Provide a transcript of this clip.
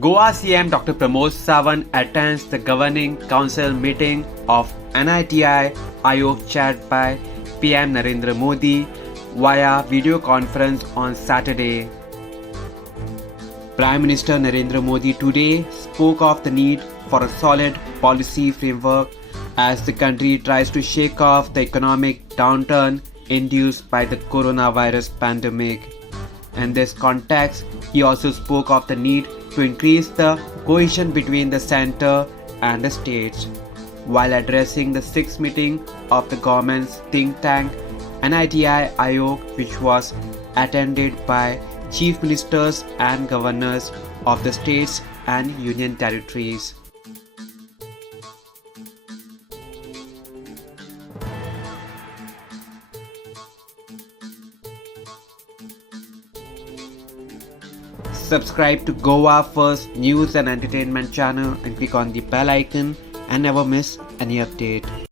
Goa CM Dr. Pramod Sawant attends the governing council meeting of NITI Aayog chaired by PM Narendra Modi via video conference on Saturday. Prime Minister Narendra Modi today spoke of the need for a solid policy framework as the country tries to shake off the economic downturn induced by the coronavirus pandemic. In this context, he also spoke of the need to increase the cohesion between the centre and the states. While addressing the sixth meeting of the government's think tank, NITI Aayog, which was attended by chief ministers and governors of the states and union territories. Subscribe to Goa First News and Entertainment channel and click on the bell icon and never miss any update.